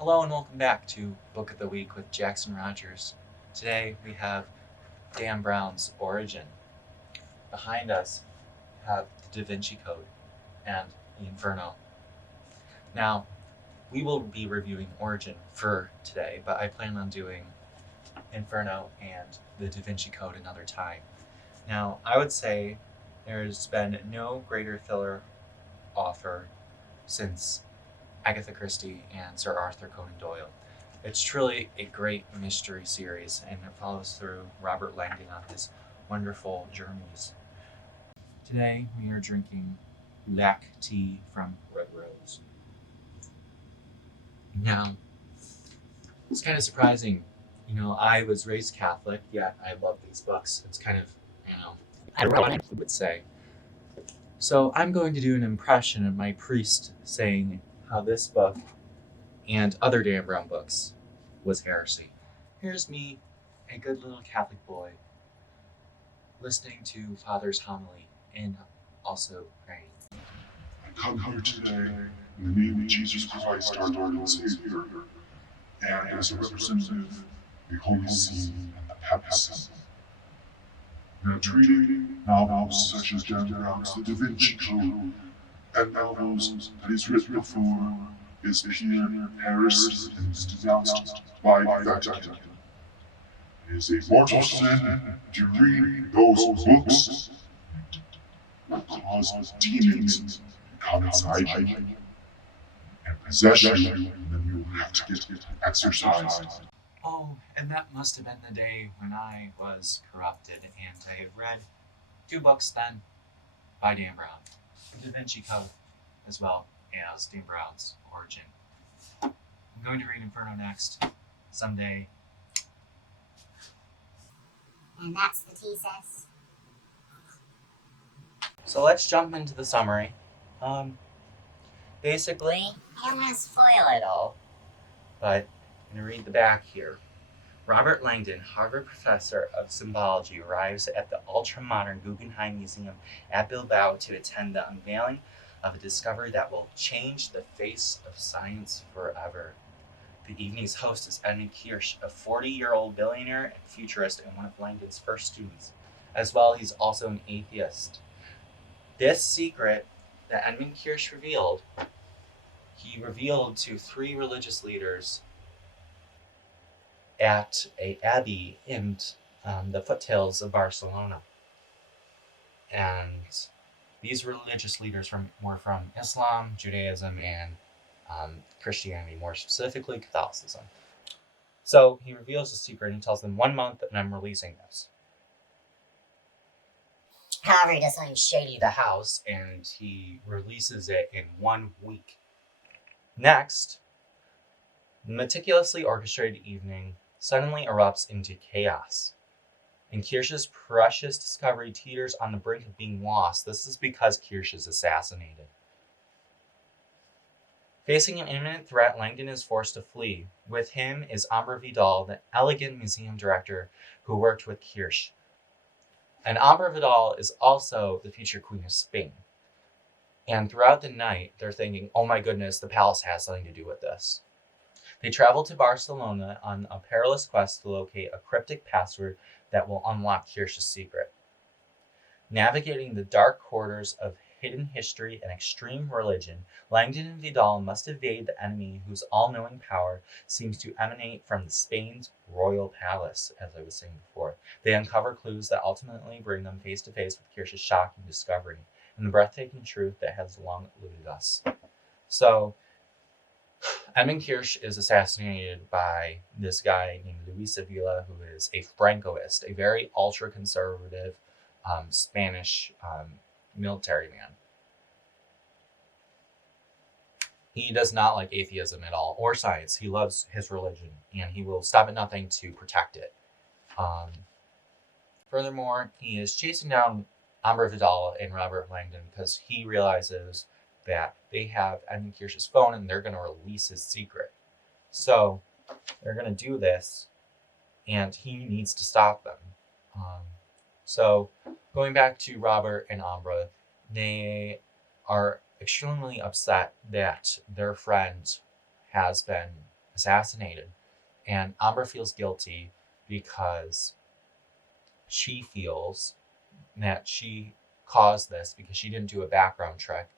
Hello and welcome back to Book of the Week with Jackson Rogers. Today we have Dan Brown's Origin. Behind us we have the Da Vinci Code and the Inferno. Now, we will be reviewing Origin for today, but I plan on doing Inferno and the Da Vinci Code another time. Now, I would say there's been no greater thriller author since Agatha Christie and Sir Arthur Conan Doyle. It's truly a great mystery series, and it follows through Robert Langdon on his wonderful journeys. Today we are drinking black tea from Red Rose. Now, it's kind of surprising. I was raised Catholic, yet I love these books. It's kind of, ironic, I would say. So I'm going to do an impression of my priest saying how this book and other Dan Brown books was heresy. Here's me, a good little Catholic boy, listening to Father's homily and also praying. I come here today in the name of Jesus Christ, our Lord and Savior, and as a representative of the Holy See and the Papacy. Now, treating novels such as Dan Brown's The Da Vinci Code and novels that is written before is pure heresy and is denounced by the Vatican. It is a mortal sin to read those books that will cause demons to come inside you and possess you, and then you will have to get exorcised. Oh, and that must have been the day when I was corrupted, and I have read 2 books then by Dan Brown, The Da Vinci Code, as well as Dan Brown's Origin. I'm going to read Inferno next, someday. And that's the thesis. So let's jump into the summary. Basically, I don't want to spoil it all. but I'm going to read the back here. Robert Langdon, Harvard professor of symbology, arrives at the ultra-modern Guggenheim Museum at Bilbao to attend the unveiling of a discovery that will change the face of science forever. The evening's host is Edmund Kirsch, a 40-year-old billionaire and futurist and one of Langdon's first students. As well, he's also an atheist. This secret that Edmund Kirsch revealed, he revealed to 3 religious leaders at a abbey in the foothills of Barcelona. And these religious leaders were from Islam, Judaism, and Christianity, more specifically Catholicism. So he reveals the secret and tells them 1 month and I'm releasing this. However, he does something shady The house, and he releases it in 1 week. Next, the meticulously orchestrated evening suddenly erupts into chaos, and Kirsch's precious discovery teeters on the brink of being lost. This is because Kirsch is assassinated. Facing an imminent threat, Langdon is forced to flee. With him is Ambra Vidal, the elegant museum director who worked with Kirsch. And Ambra Vidal is also the future Queen of Spain. And throughout the night, they're thinking, oh my goodness, the palace has something to do with this. They travel to Barcelona on a perilous quest to locate a cryptic password that will unlock Kirsch's secret. Navigating the dark corridors of hidden history and extreme religion, Langdon and Vidal must evade the enemy whose all-knowing power seems to emanate from the Spain's royal palace, as I was saying before. They uncover clues that ultimately bring them face to face with Kirsch's shocking discovery and the breathtaking truth that has long eluded us. So, Edmund Kirsch is assassinated by this guy named Luis Avila, who is a Francoist, a very ultra-conservative Spanish military man. He does not like atheism at all, or science. He loves his religion, and he will stop at nothing to protect it. Furthermore, he is chasing down Ambra Vidal and Robert Langdon because he realizes that they have Edmund Kirsch's phone and they're going to release his secret. So they're going to do this, and he needs to stop them. So going back to Robert and Ambra, they are extremely upset that their friend has been assassinated. And Ambra feels guilty because she feels that she caused this because she didn't do a background check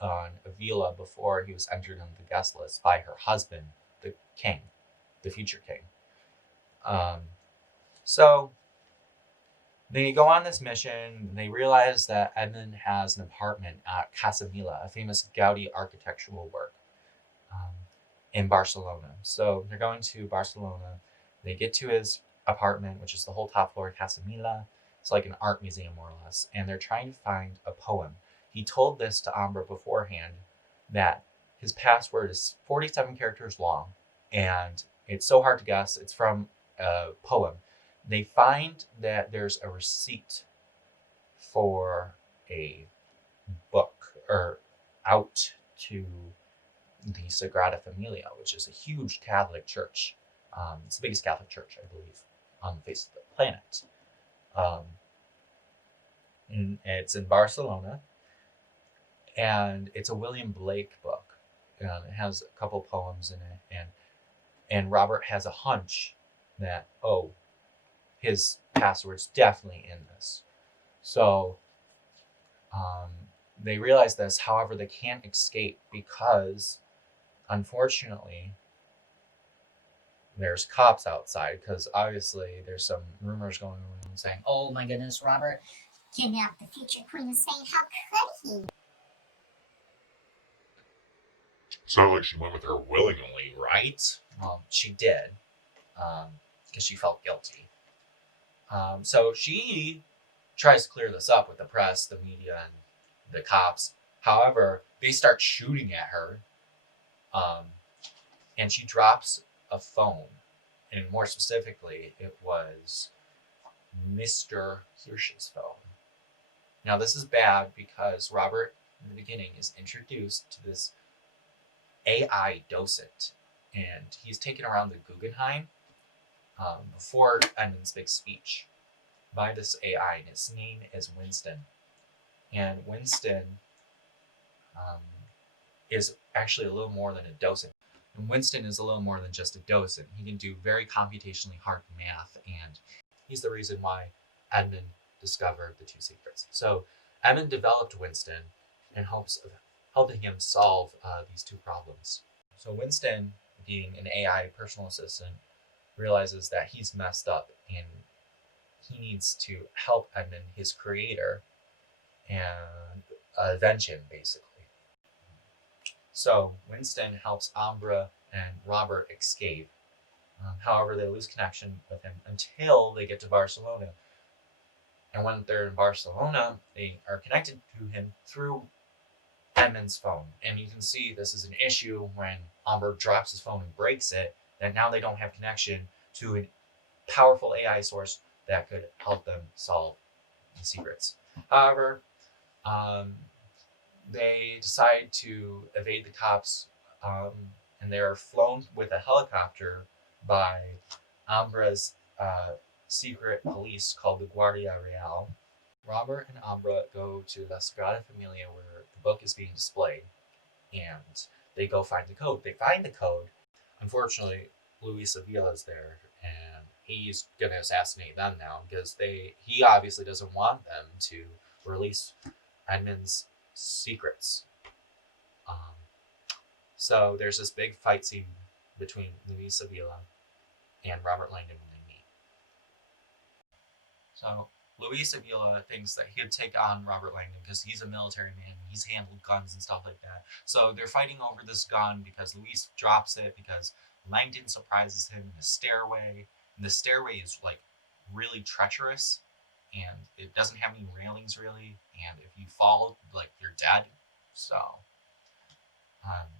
on Avila before he was entered on the guest list by her husband, the king, the future king. So they go on this mission. They realize that Edmund has an apartment at Casa Mila, a famous Gaudi architectural work in Barcelona. So they're going to Barcelona. They get to his apartment, which is the whole top floor of Casa Mila. It's like an art museum, more or less. And they're trying to find a poem. He told this to Ambra beforehand, that his password is 47 characters long. And it's so hard to guess. It's from a poem. They find that there's a receipt for a book or out to the Sagrada Familia, which is a huge Catholic church. It's the biggest Catholic church, I believe, on the face of the planet. And it's in Barcelona, and it's a William Blake book. It has a couple poems in it, and Robert has a hunch that, oh, his password's definitely in this. So they realize this. However, they can't escape because, unfortunately, there's cops outside, because obviously there's some rumors going around saying, Oh my goodness, Robert kidnapped the future Queen of Spain. How could he? Sounds like she went with her willingly, right? right? Well, she did, because she felt guilty. So she tries to clear this up with the press, the media, and the cops. However, they start shooting at her, and she drops a phone. And more specifically, it was Mr. Hirsch's phone. Now, this is bad because Robert, in the beginning, is introduced to this AI docent, and he's taken around the Guggenheim before Edmund's big speech by this AI, and his name is Winston. And Winston is actually a little more than a docent. And Winston is a little more than just a docent. He can do very computationally hard math, and he's the reason why Edmund discovered the two secrets. So Edmund developed Winston in hopes of helping him solve these two problems. So Winston, being an AI personal assistant, realizes that he's messed up and he needs to help Edmund, his creator, and avenge him, basically. So Winston helps Ambra and Robert escape. However, they lose connection with him until they get to Barcelona. And when they're in Barcelona, they are connected to him through Edmund's phone. And you can see this is an issue when Ambra drops his phone and breaks it, that now they don't have connection to a powerful AI source that could help them solve the secrets. However, they decide to evade the cops, and they're flown with a helicopter by Ambra's secret police called the Guardia Real. Robert and Ambra go to La Sagrada Familia where the book is being displayed, and they go find the code. They find the code. Unfortunately, Luis Avila is there, and he's going to assassinate them now because he obviously doesn't want them to release Edmund's secrets. So there's this big fight scene between Luis Avila and Robert Langdon when they meet. So Luis Avila thinks that he could take on Robert Langdon because he's a military man. He's handled guns and stuff like that. So they're fighting over this gun because Luis drops it because Langdon surprises him in the stairway. And the stairway is like really treacherous, and it doesn't have any railings really. And if you fall, like, you're dead. So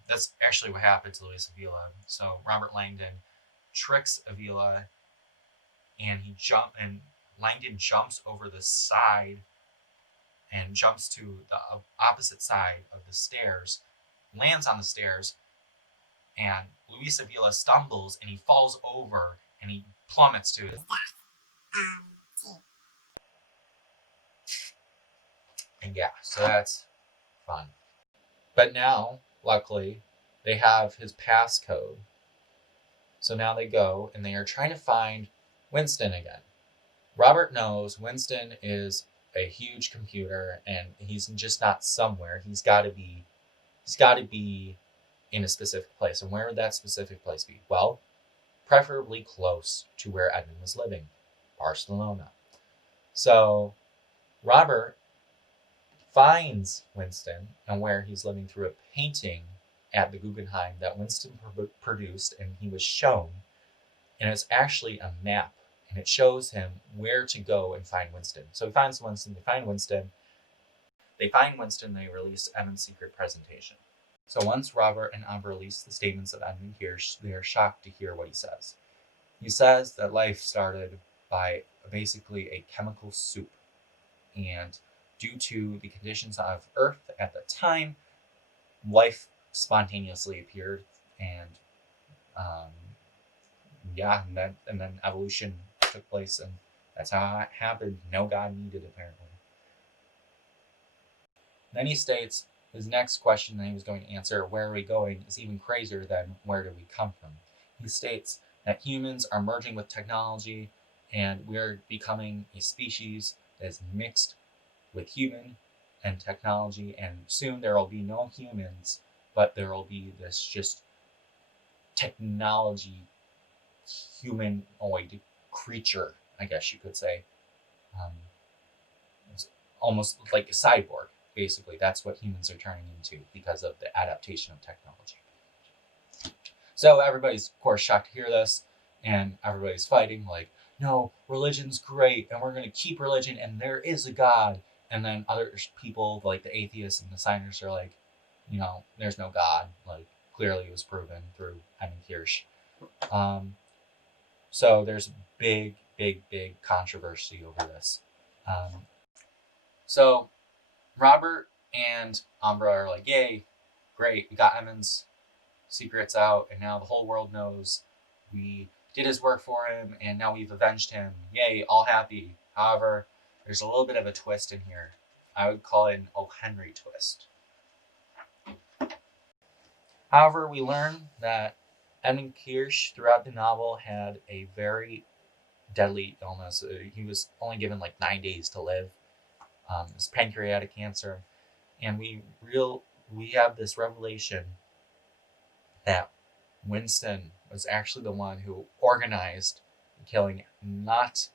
that's actually what happened to Luis Avila. So Robert Langdon tricks Avila, and Langdon jumps over the side and jumps to the opposite side of the stairs, lands on the stairs, and Luis Avila stumbles and he falls over and he plummets to his death. And yeah, so that's fun. But now, luckily, they have his passcode, So now they go and they are trying to find Winston again. Robert knows Winston is a huge computer and he's just not somewhere. He's got to be in a specific place. And where would that specific place be? Well, preferably close to where Edmund was living, Barcelona. So Robert finds Winston and where he's living through a painting at the Guggenheim that Winston produced, and he was shown. And it's actually a map, and it shows him where to go and find Winston. So he finds Winston, they find Winston, they release Edmund's secret presentation. So once Robert and Amber release the statements of Edmund Hirsch, they are shocked to hear what he says. He says that life started by basically a chemical soup, and due to the conditions of Earth at the time, life spontaneously appeared, and and then evolution took place, and that's how it happened. No God needed, apparently. Then he states his next question that he was going to answer, where are we going, is even crazier than where do we come from. He states that humans are merging with technology, and we are becoming a species that is mixed with human and technology, and soon there will be no humans, but there will be this just technology humanoid creature, I guess you could say. It's almost like a cyborg, basically. That's what humans are turning into because of the adaptation of technology. So everybody's, of course, shocked to hear this, and everybody's fighting, like, no, religion's great, and we're going to keep religion, and there is a God. And then other people, like the atheists and the scientists, are like, there's no God. Like, clearly it was proven through Edmund Hirsch. So there's big controversy over this. So Robert and Umbra are like, yay, great, we got Edmund's secrets out, and now the whole world knows we did his work for him, and now we've avenged him. Yay, all happy. However, there's a little bit of a twist in here. I would call it an O. Henry twist. However, we learn that Edmund Kirsch, throughout the novel, had a very deadly illness. He was only given like 9 days to live. It was pancreatic cancer. And we have this revelation that Winston was actually the one who organized the killing, not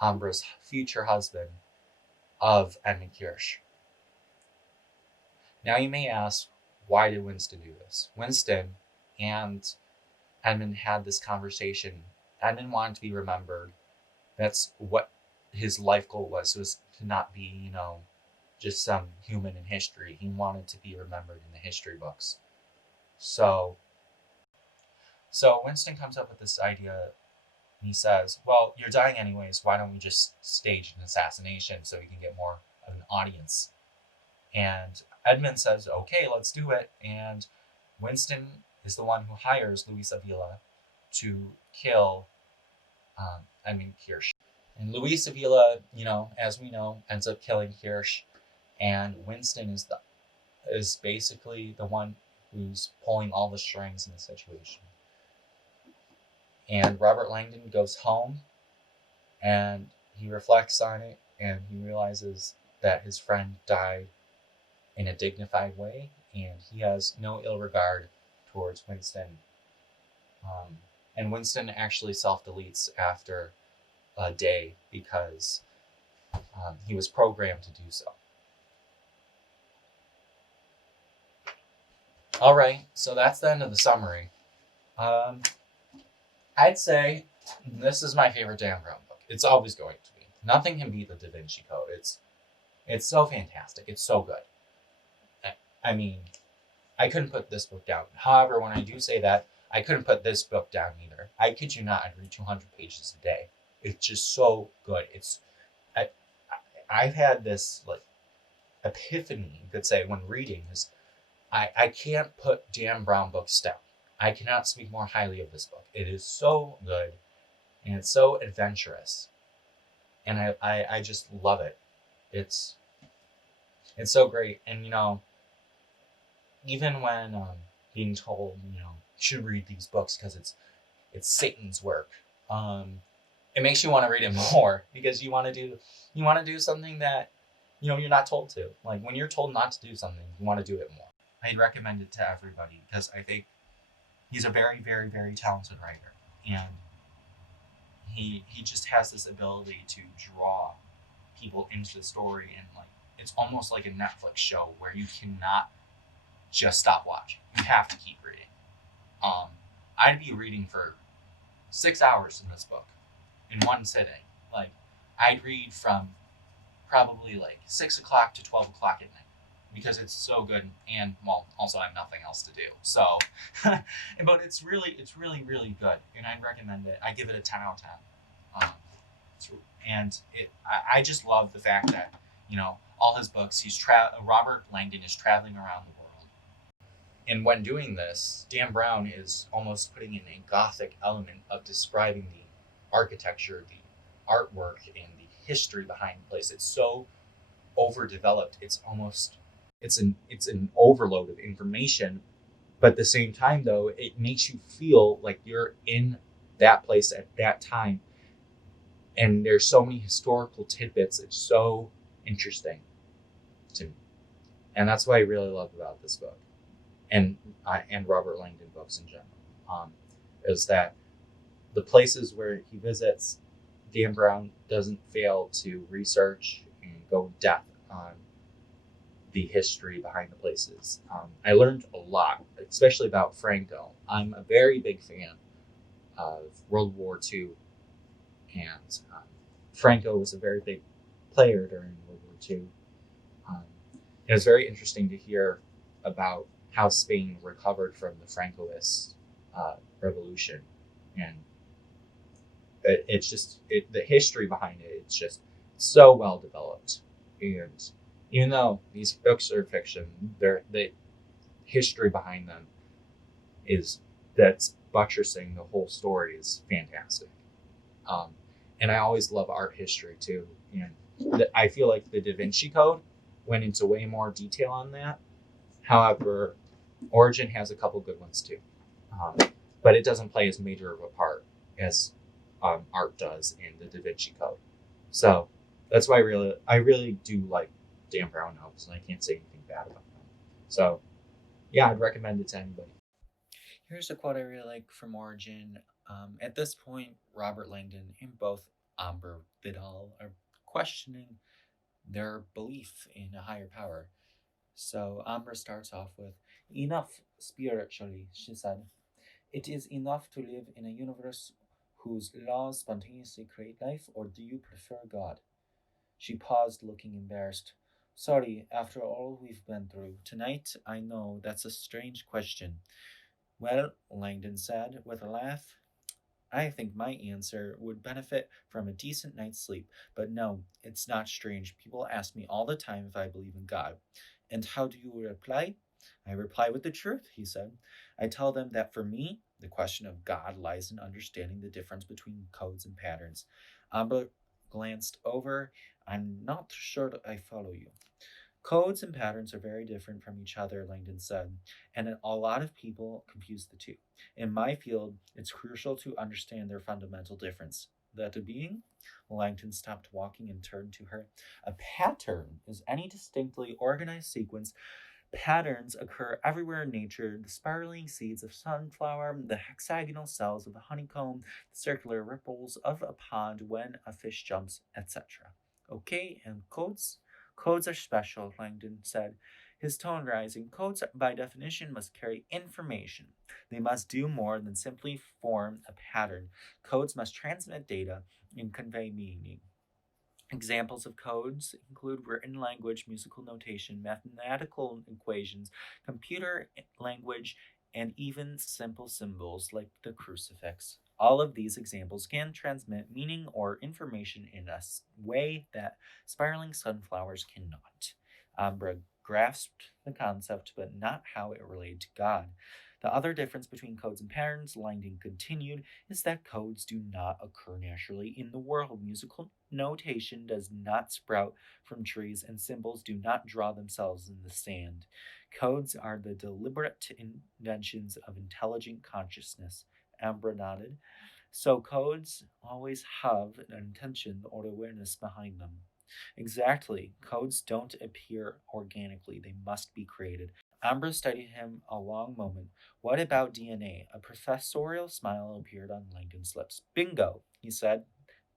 Umbra's future husband, of Edmund Kirsch. Now you may ask, why did Winston do this? Winston and Edmund had this conversation. Edmund wanted to be remembered. That's what his life goal was to not be, just some human in history. He wanted to be remembered in the history books. So Winston comes up with this idea. He says, well, you're dying anyways. Why don't we just stage an assassination so we can get more of an audience? And Edmund says, okay, let's do it. And Winston is the one who hires Luis Avila to kill Edmund Kirsch. And Luis Avila, as we know, ends up killing Kirsch. And Winston is basically the one who's pulling all the strings in the situation. And Robert Langdon goes home, and he reflects on it, and he realizes that his friend died in a dignified way, and he has no ill regard towards Winston. And Winston actually self-deletes after a day because he was programmed to do so. All right, so that's the end of the summary. I'd say this is my favorite Dan Brown book. It's always going to be. Nothing can beat the Da Vinci Code. It's so fantastic. It's so good. I mean, I couldn't put this book down. However, when I do say that, I couldn't put this book down either. I kid you not, I'd read 200 pages a day. It's just so good. I've had this epiphany, you could say, when reading is I can't put Dan Brown books down. I cannot speak more highly of this book. It is so good, and it's so adventurous, and I just love it. It's so great, and even when being told you should read these books because it's Satan's work. It makes you want to read it more because you want to do something that you're not told to. Like when you're told not to do something, you want to do it more. I'd recommend it to everybody because I think he's a very, very, very talented writer, and he just has this ability to draw people into the story, and like it's almost like a Netflix show where you cannot just stop watching. You have to keep reading. I'd be reading for 6 hours in this book in one sitting. Like I'd read from probably like 6 o'clock to 12 o'clock at night because it's so good, and well, also I have nothing else to do. So, but it's really, really good, and I'd recommend it. I give it a 10 out of 10. I just love the fact that all his books, Robert Langdon is traveling around the world, and when doing this, Dan Brown is almost putting in a gothic element of describing the architecture, the artwork, and the history behind the place. It's so overdeveloped. It's an overload of information, but at the same time, though, it makes you feel like you're in that place at that time. And there's so many historical tidbits. It's so interesting to me, and that's what I really love about this book, and Robert Langdon books in general, is that the places where he visits, Dan Brown doesn't fail to research and go in depth on the history behind the places. I learned a lot, especially about Franco. I'm a very big fan of World War II, and Franco was a very big player during World War II. It was very interesting to hear about how Spain recovered from the Francoist revolution, and the history behind it. It's just so well developed, and even though these books are fiction, the history behind them that's buttressing the whole story is fantastic. And I always love art history too, and I feel like the Da Vinci Code went into way more detail on that. However, Origin has a couple good ones too, but it doesn't play as major of a part as art does in the Da Vinci Code. So that's why I really do like Dan Brown novels, and I can't say anything bad about them. So yeah, I'd recommend it to anybody. Here's a quote I really like from Origin. At this point, Robert Langdon and both Amber Vidal are questioning their belief in a higher power. So Amber starts off with, "Enough spiritually," she said. "It is enough to live in a universe whose laws spontaneously create life, or do you prefer God?" She paused, looking embarrassed. "Sorry, after all we've been through tonight, I know that's a strange question." "Well," Langdon said with a laugh, "I think my answer would benefit from a decent night's sleep. But no, it's not strange. People ask me all the time if I believe in God. And how do you reply?" "I reply with the truth," he said. "I tell them that for me, the question of God lies in understanding the difference between codes and patterns." Amber glanced over. "I'm not sure that I follow you." "Codes and patterns are very different from each other," Langdon said, "and a lot of people confuse the two. In my field, it's crucial to understand their fundamental difference." "That being?" Langdon stopped walking and turned to her. "A pattern is any distinctly organized sequence. Patterns occur everywhere in nature: the spiraling seeds of sunflower, the hexagonal cells of a honeycomb, the circular ripples of a pond when a fish jumps, etc. Okay, and codes? Codes are special," Langdon said, his tone rising. "Codes, by definition, must carry information. They must do more than simply form a pattern. Codes must transmit data and convey meaning. Examples of codes include written language, musical notation, mathematical equations, computer language, and even simple symbols like the crucifix. All of these examples can transmit meaning or information in a way that spiraling sunflowers cannot." Ambra grasped the concept, but not how it related to God. "The other difference between codes and patterns," Langdon continued, "is that codes do not occur naturally in the world. Musical notation does not sprout from trees, and symbols do not draw themselves in the sand. Codes are the deliberate inventions of intelligent consciousness. Ambra nodded. So codes always have an intention or awareness behind them. Exactly. Codes don't appear organically, they must be created. Ambra studied him a long moment. What about DNA? A professorial smile appeared on Langdon's lips. Bingo, he said.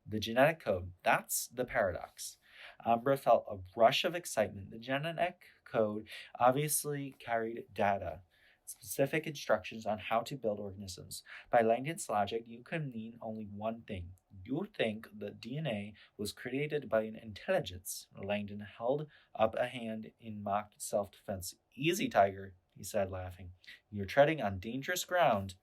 The genetic code. That's the paradox. Ambra felt a rush of excitement. The genetic code obviously carried data, specific instructions on how to build organisms. By Langdon's logic, you can mean only one thing. You think that DNA was created by an intelligence. Langdon held up a hand in mock self-defense. Easy, Tiger, he said, laughing. You're treading on dangerous ground.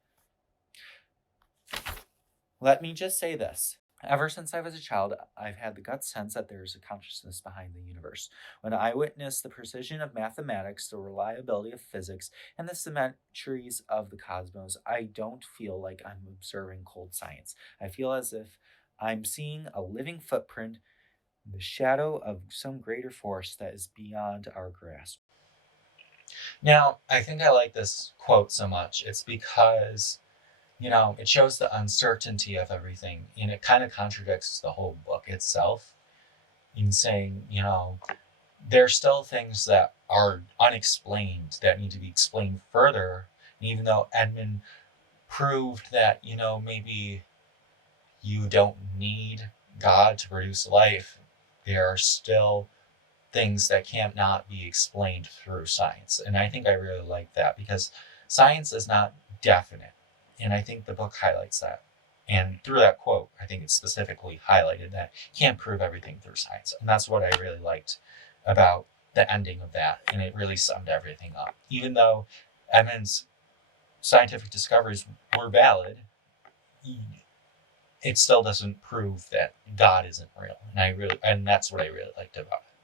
Let me just say this. Ever since I was a child, I've had the gut sense that there is a consciousness behind the universe. When I witness the precision of mathematics, the reliability of physics, and the symmetries of the cosmos, I don't feel like I'm observing cold science. I feel as if I'm seeing a living footprint, the shadow of some greater force that is beyond our grasp. Now, I think I like this quote so much. It's because, it shows the uncertainty of everything, and it kind of contradicts the whole book itself in saying, there's still things that are unexplained that need to be explained further. And even though Edmund proved that, maybe you don't need God to produce life, there are still things that can't not be explained through science. And I think I really like that because science is not definite. And I think the book highlights that. And through that quote, I think it specifically highlighted that you can't prove everything through science. And that's what I really liked about the ending of that. And it really summed everything up. Even though Edmund's scientific discoveries were valid, it still doesn't prove that God isn't real. And that's what I really liked about it.